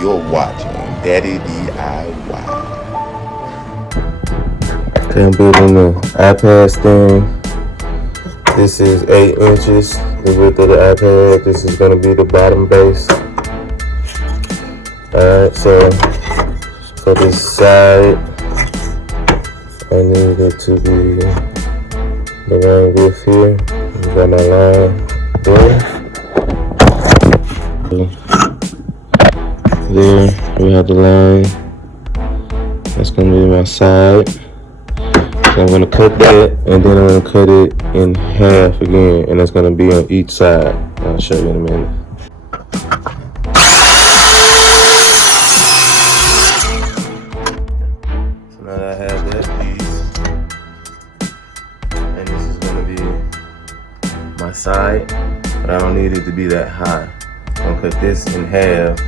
You're watching Daddy DIY. Okay, I'm building the iPad stand. This is 8 inches, the width of the iPad. This is going to be the bottom base. Alright, so for this side, I need it to be the one width here. I got my line there. There, we have the line. That's going to be my side. So I'm going to cut that, and then I'm going to cut it in half again, and that's going to be on each side. I'll show you in a minute. So now that I have that piece, and this is going to be my side, but I don't need it to be that high. I'm going to cut this in half,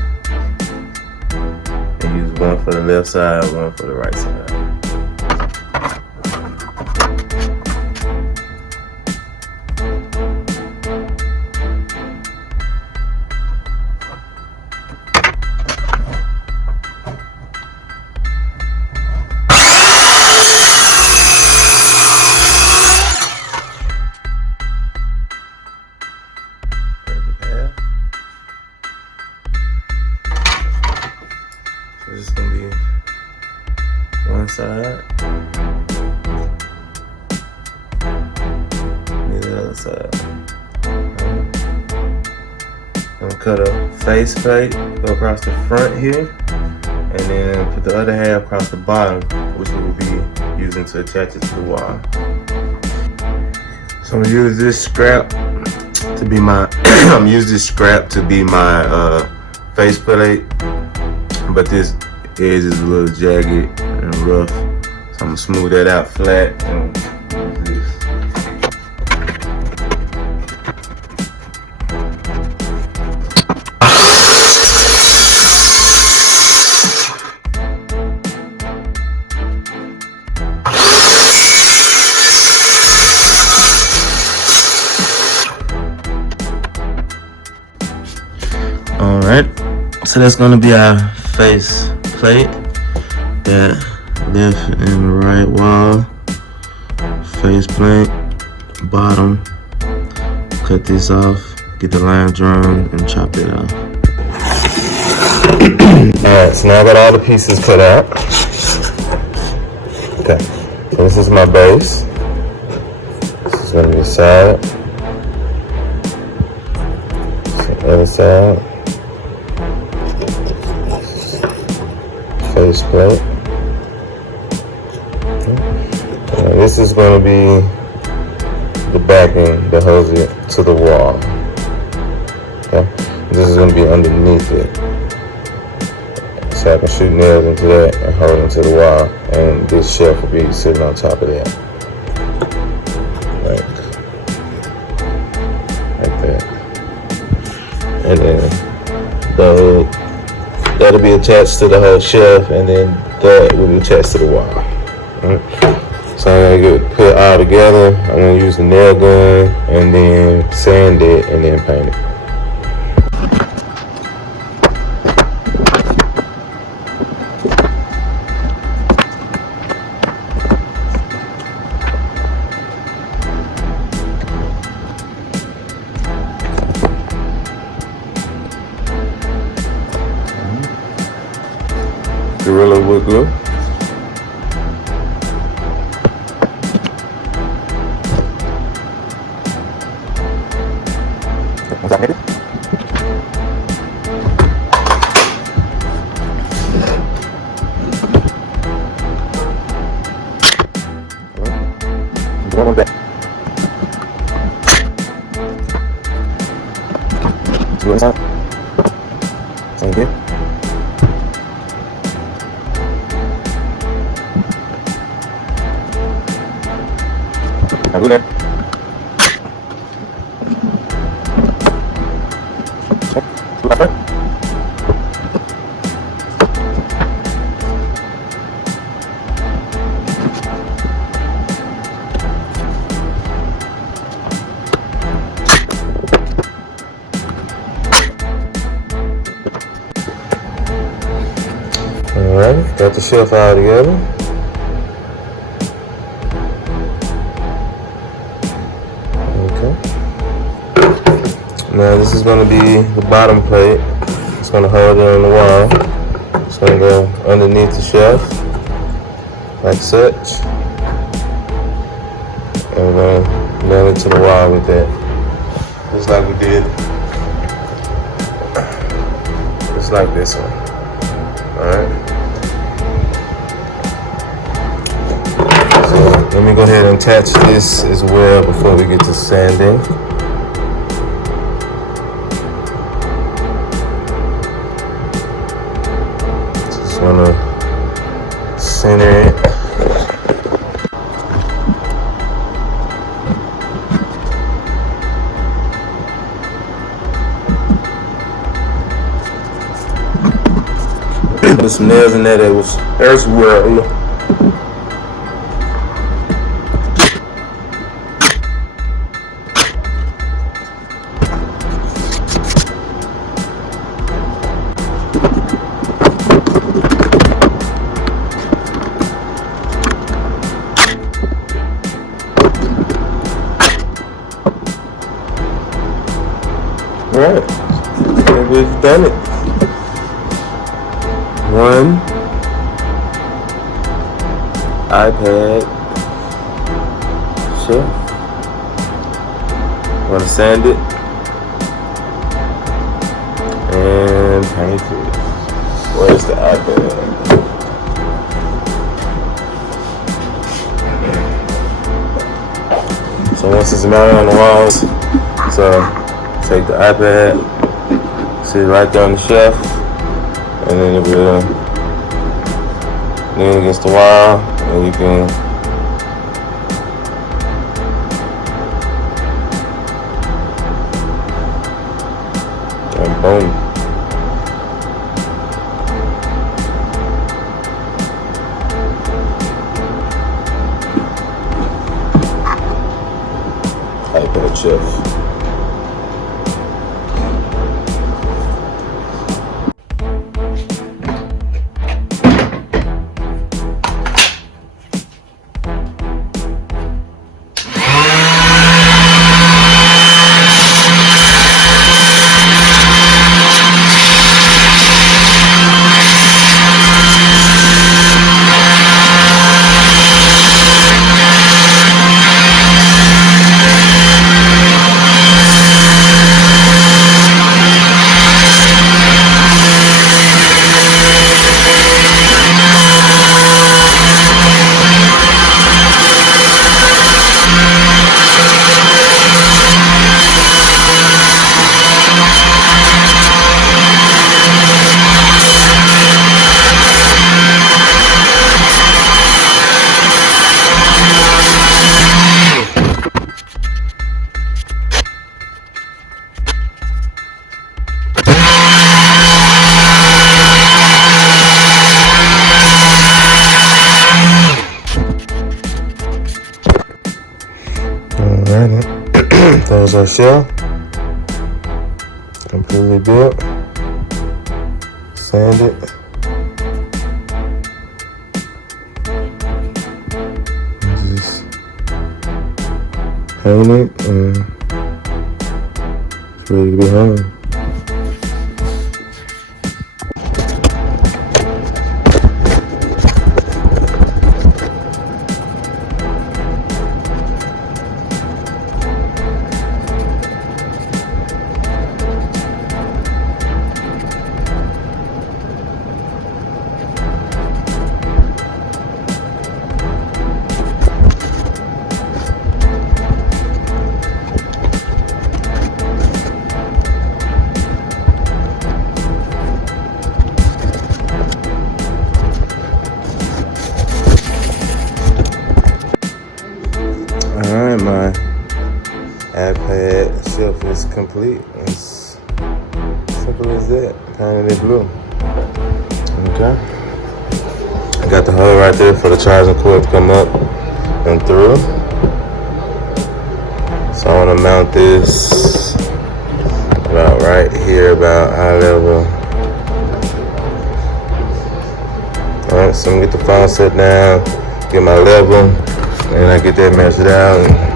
and use one for the left side, one for the right side. So this is going to be one side, and the other side. I'm going to cut a face plate, go across the front here, and then put the other half across the bottom, which we will be using to attach it to the wall. So I'm going to use this scrap to be my face plate. But this edge is a little jagged and rough, so I'm gonna smooth that out flat and use this. All right, so that's gonna be our face plate, that left and right wall, face plate, bottom. Cut this off, get the line drawn, and chop it off. Alright, so now I got all the pieces cut out. Okay, so this is my base. This is going to be the side. The other side. Face plate. This is going to be the backing that holds it to the wall. Okay, this is going to be underneath it, so I can shoot nails into that and hold it to the wall, and this shelf will be sitting on top of that, like that. And then that'll be attached to the whole shelf, and then that will be attached to the wall. Right. So I'm gonna put it all together. I'm gonna use the nail gun and then sand it and then paint it. Gorilla wood glue. Thank you. Aku deh. Apa? Alright, got the shelf all together. Okay. Now this is going to be the bottom plate. It's going to hold it on the wall. It's going to go underneath the shelf, like such. And we're going to nail it to the wall with that. Just like we did. Just like this one. Alright. So let me go ahead and attach this as well before we get to sanding. Just wanna center it. Put some nails in there that was elsewhere. Alright, and we've done it. One iPad shelf. Want to sand it and paint it. Where's the iPad? So once it's mounted on the walls, so take the iPad, sit it right there on the shelf, and then it will lean against the wall, and you can and boom. iPad shelf. Alright, there's our shell, completely built. Sand it. Just paint it, and it's ready to be hung. Alright, my iPad shelf is complete. It's simple as that. Painted in blue. Okay. I got the hole right there for the charging cord to come up and through. So I want to mount this about right here, about eye level. So I'm gonna get the phone set down, get my level, and I get that measured out.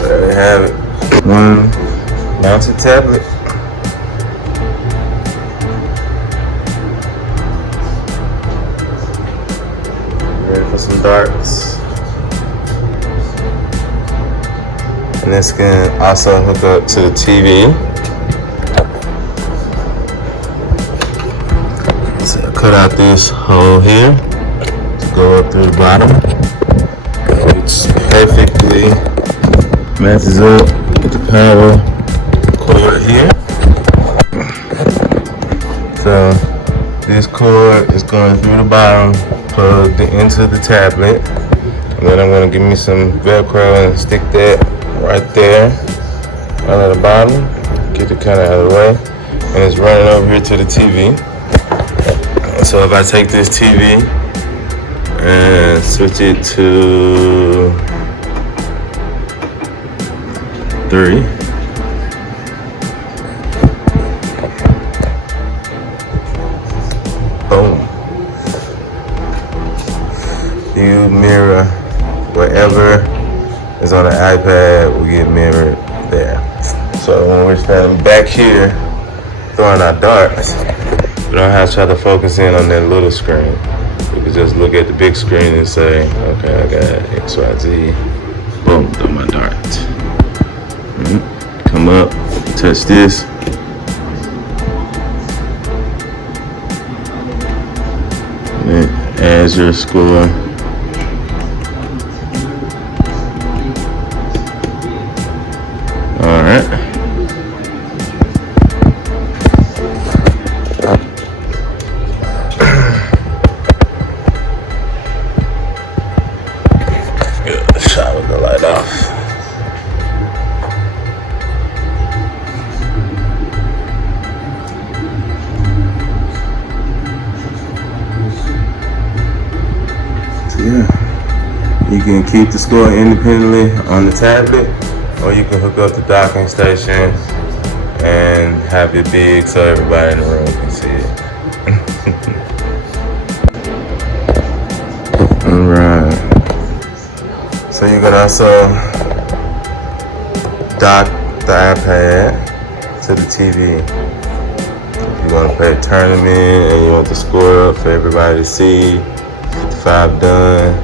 There we have it. One mounted tablet. Ready for some darts. And this can also hook up to the TV. So I cut out this hole here to go up through the bottom, which perfectly matches up with the power cord here. So this cord is going through the bottom, plugged into the tablet, and then I'm going to give me some Velcro and stick that right there under the bottom, get it kind of out of the way, and it's running over here to the TV. So if I take this TV and switch it to 3, boom. View mirror wherever is on the iPad will get mirrored there. So when we're standing back here throwing our darts, we don't have to try to focus in on that little screen. We can just look at the big screen and say, okay, I got X, Y, Z. Boom, throw my dart. Come up, touch this. And then as your score. All right. Good shot with the light off. Yeah, you can keep the score independently on the tablet, or you can hook up the docking station and have it big so everybody in the room can see it. Alright, so you can also dock the iPad to the TV. If you want to play a tournament and you want the score up for everybody to see, 55 done,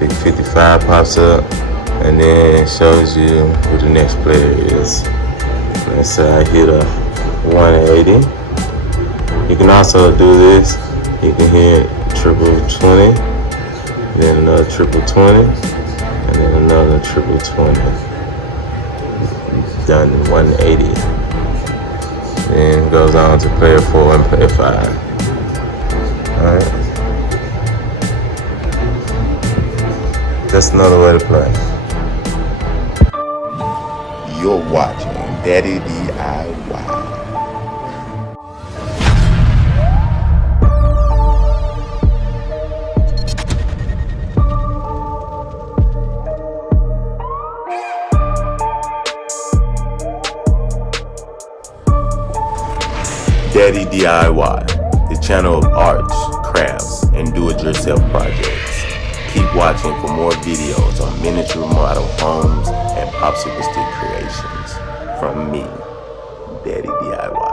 big 55 pops up, and then it shows you who the next player is. Let's say I hit a 180. You can also do this. You can hit triple 20, then another triple 20, and then another triple 20. Done in 180. Then it goes on to player 4 and player 5. Alright. That's another way to play. You're watching Daddy DIY. Daddy DIY, the channel of arts, crafts, and do-it-yourself projects. Keep watching for more videos on miniature model homes and popsicle stick creations from me, Daddy DIY.